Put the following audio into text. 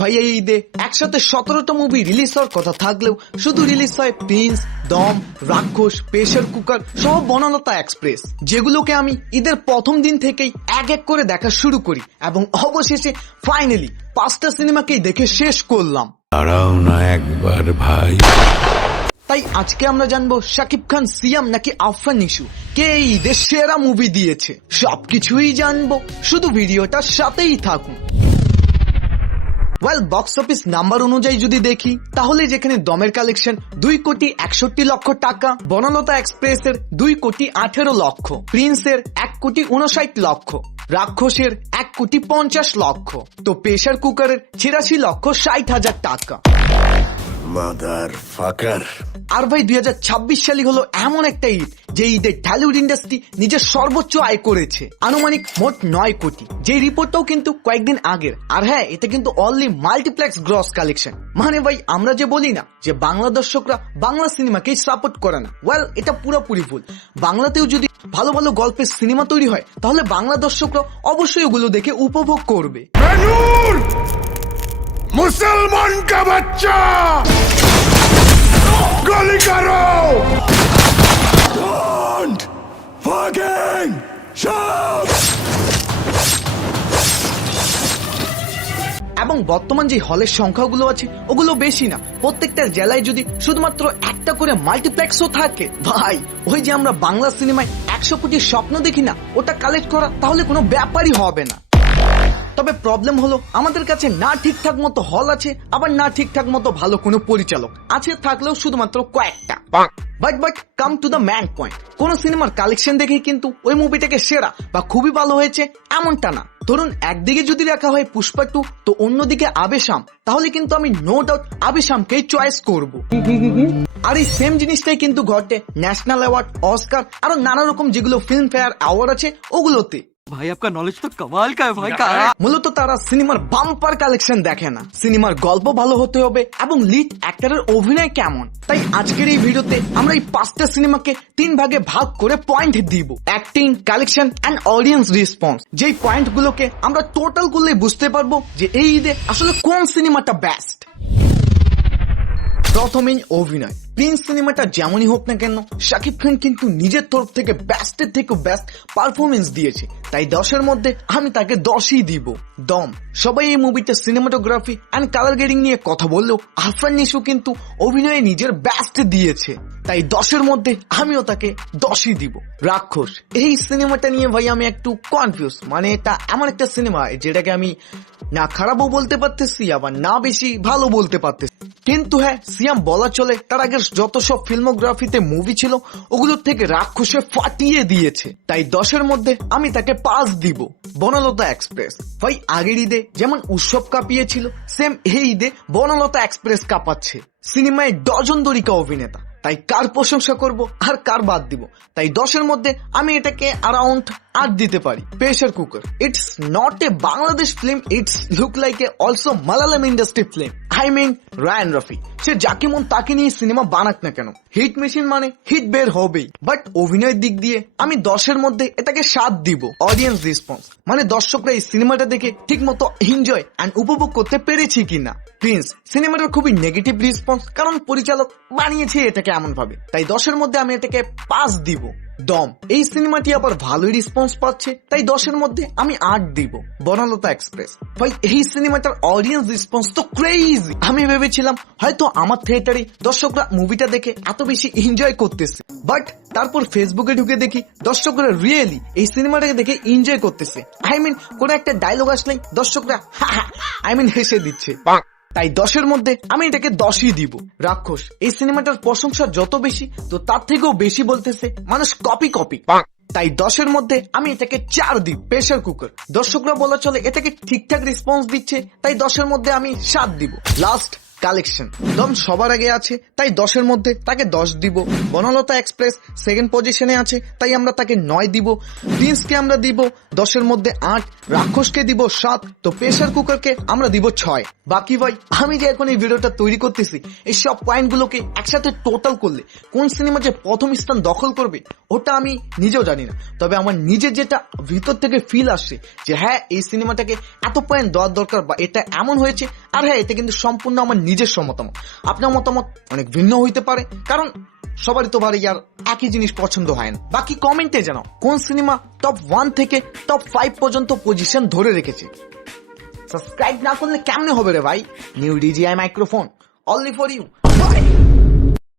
ভাই এই ঈদে একসাথে 17টা মুভি রিলিজ হওয়ার কথা থাকলেও শুধু রিলিজ হয় প্রিন্স, দম, রাক্ষস, প্রেসার কুকার সহ বনলতা এক্সপ্রেস, যেগুলোকে আমি ঈদের প্রথম দিন থেকেই এক এক করে দেখা শুরু করি এবং অবশেষে ফাইনালি 5টা সিনেমাকেই দেখে শেষ করলাম। দাঁড়াও না একবার ভাই। তাই আজকে আমরা জানবো শাকিব খান, সিয়াম নাকি আফরান নিশু কে এই ঈদের সেরা মুভি দিয়েছে। সবকিছুই জানবো, শুধু ভিডিওটার সাথেই থাকুন। ওয়েল, বক্স অফিস নাম্বার অনুযায়ী যদি দেখি তাহলে যেখানে দমের কালেকশন 2,61,00,000 টাকা, বনলতা এক্সপ্রেসের 2,18,00,000, প্রিন্সের 1,59,00,000, রাক্ষসের 1,50,00,000, তো প্রেসার কুকারের 86,60,000 টাকা। মাদার ফাকার। আর ভাই 2026 সালই হলো এমন একটা ঈদ যে ঈদে ঢালিউড ইন্ডাস্ট্রি নিজের সর্বোচ্চ আয় করেছে, আনুমানিক মোট 9 কোটি, যে রিপোর্টটাও কিন্তু কয়েকদিন আগের। আর হ্যাঁ, এটা কিন্তু অনলি মাল্টিপ্লেক্স গ্রস কালেকশন। মানে ভাই আমরা যে বলি না যে বাংলা দর্শকরা বাংলা সিনেমাকেই সাপোর্ট করে না, ওয়েল এটা পুরোপুরি ভুল। বাংলাতেও যদি ভালো ভালো গল্পের সিনেমা তৈরি হয় তাহলে বাংলা দর্শকরা অবশ্যই ওগুলো দেখে উপভোগ করবে। মুসলমান কা বাচ্চা গুলি করো। Don't fucking shoot! এবং বর্তমান যে হলের সংখ্যাগুলো আছে ওগুলো বেশি না, প্রত্যেকটা জেলায় যদি শুধুমাত্র একটা করে মাল্টিপ্লেক্সও থাকে, ভাই ওই যে আমরা বাংলা সিনেমায় 100 কোটির স্বপ্ন দেখি না, ওটা কালেক্ট করা তাহলে কোনো ব্যাপারই হবে না। তবে প্রবলেম হলো আমাদের কাছে না ঠিকঠাক মতো হল আছে, আবার না ঠিকঠাক মতো ভালো কোনো পরিচালক আছে, থাকলেও শুধুমাত্র কয়েকটা। But come to the main point, কোন সিনেমার কালেকশন দেখেই কিন্তু ওই মুভিটাকে সেরা বা খুবই ভালো হয়েছে এমনটা না। ধরুন একদিকে যদি রাখা হয় পুষ্পা 2 তো অন্যদিকে আবেশাম, তাহলে কিন্তু আমি নো ডাউট আবেশামকেই চয়েস করব। আর এই সেম জিনিসটাই কিন্তু ঘটে ন্যাশনাল অ্যাওয়ার্ড, অস্কার আরো নানা রকম যেগুলো ফিল্ম ফেয়ার অ্যাওয়ার্ড আছে ওগুলোতে। भाई आपका नॉलेज तो कमाल का है भाई का। মূলত তারা সিনেমার বাম্পার কালেকশন দেখে না, সিনেমার গল্প ভালো হতে হবে এবং লিড অ্যাক্টরের অভিনয় কেমন। তাই আজকের এই ভিডিওতে আমরা এই 5টা সিনেমাকে 3 ভাগে ভাগ করে পয়েন্ট দিব: acting, collection and audience response. যেই পয়েন্ট গুলোকে আমরা টোটাল করলে বুঝতে পারবো যে এই ঈদে আসলে কোন সিনেমাটা বেস্ট। প্রথমেই অভিনয়। প্রিন্স সিনেমাটা যেমনই হোক না কেন, শাকিব খান কিন্তু নিজের তরফ থেকে বেস্টের থেকে বেস্ট পারফরমেন্স দিয়েছে, তাই 10-এর মধ্যে আমি তাকে 10ই দিব। দম, সবাই এই মুভিতে সিনেমাটোগ্রাফি এন্ড কালার গ্রেডিং নিয়ে কথা বললেও আফরান নিশু কিন্তু অভিনয়ে নিজের বেস্ট দিয়েছে, তাই 10-এর মধ্যে আমিও তাকে 10ই দিব। রাক্ষস, এই সিনেমাটা নিয়ে ভাই আমি একটু কনফিউজ, মানে এটা এমন একটা সিনেমা যেটাকে আমি না খারাপও বলতে পারতেছি আবার না বেশি ভালো বলতে পারতেছি। কিন্তু হ্যাঁ, সিয়াম বলা চলে তার আগের যত সব ফিল্মোগ্রাফিতে মুভি ছিল ওগুলোর থেকে রাক্ষসে ফাটিয়ে দিয়েছে, তাই 10-এর মধ্যে আমি তাকে 5 দিব। বনলতা এক্সপ্রেস, ভাই আগের ঈদে যেমন উৎসব কাঁপিয়েছিল, সেম এই ঈদে বনলতা এক্সপ্রেস কাঁপাচ্ছে। সিনেমায় ডজন দরিকা অভিনেতা, তাই কার প্রশংসা করব আর কার বাদ দিব, তাই 10-এর মধ্যে আমি এটাকে অ্যারাউন্ড 8 দিতে পারি। Pressure cooker, it's not a Bangladesh film, it's look like a also Malayalam industry film. I mean Raihan Rafi, সে যাকে মন তাকে নিয়ে সিনেমা বানাক না কেন, হিট মেশিন মানে হিট বের হবেই। বাট অভিনয়ের দিক দিয়ে আমি 10-এর মধ্যে এটাকে 7 দিব। অডিয়েন্স রেসপন্স, মানে দর্শকরা এই সিনেমাটা দেখে ঠিক মতো এনজয় এন্ড উপভোগ করতে পেরেছি কিনা। প্রিন্স সিনেমাটার খুবই নেগেটিভ রেসপন্স, কারণ পরিচালক বানিয়েছে এটাকে এমন ভাবে, তাই 10-এর মধ্যে আমি এটাকে 5 দিব। দম, এই সিনেমাটি আবার ভালোই রেসপন্স পাচ্ছে, তাই 10-এর মধ্যে আমি 8 দিব। বনলতা এক্সপ্রেস, ভাই এই সিনেমাটার অডিয়েন্স রেসপন্স তো ক্রেজি। আমি ভেবেছিলাম হয়তো আমার থিয়েটারে দর্শকরা মুভিটা দেখে এত বেশি এনজয় করতেছে, বাট তারপর ফেসবুকে ঢুকে দেখি দর্শকরা রিয়েলি এই সিনেমাটাকে দেখে এনজয় করতেছে। আই মিন কোন একটা ডায়লগ আসলেই দর্শকরা হেসে দিচ্ছে, তাই 10-এর মধ্যে আমি এটাকে 10ই দিব। রাক্ষস, এই সিনেমাটার প্রশংসা যত বেশি তো তার থেকেও বেশি বলতেছে মানুষ কপি, তাই 10-এর মধ্যে আমি এটাকে 4 দিব। প্রেসার কুকার, দর্শকরা বলা চলে এটাকে ঠিকঠাক রেসপন্স দিচ্ছে, তাই 10-এর মধ্যে আমি 7 দিব। Last collection. দম সবার আগে আছে, তাই 10-এর মধ্যে তাকে 10 দিব। বনলতা এক্সপ্রেস সেকেন্ড পজিশনে আছে, তাই আমরা তাকে 9 দিব। প্রিন্সকে আমরা দিব 10-এর মধ্যে 8, রাক্ষসকে দিব 7, তো প্রেসার কুকারকে আমরা দিব 6। বাকি ভাই, আমি যে এখন এই ভিডিওটা তৈরি করতেছি, এই সব পয়েন্টগুলোকে একসাথে টোটাল করলে কোন সিনেমা যে প্রথম স্থান দখল করবে ওটা আমি নিজেও জানি না। তবে আমার নিজের যেটা ভিতর থেকে ফিল আসছে যে হ্যাঁ, এই সিনেমাটাকে এত পয়েন্ট দেওয়ার দরকার বা এটা এমন হয়েছে। আর হ্যাঁ, এটা কিন্তু সম্পূর্ণ আমার নিজস্ব মতামত। আপনার মতামত অনেক ভিন্ন হইতে পারে, কারণ সবারই তো ভাই আর একই জিনিস পছন্দ হয় না। বাকি কমেন্টে জানাও কোন সিনেমা টপ 1 থেকে টপ 5 পর্যন্ত পজিশন ধরে রেখেছে। সাবস্ক্রাইব না করলে কেমনে হবে রে ভাই? New DJI microphone only for you.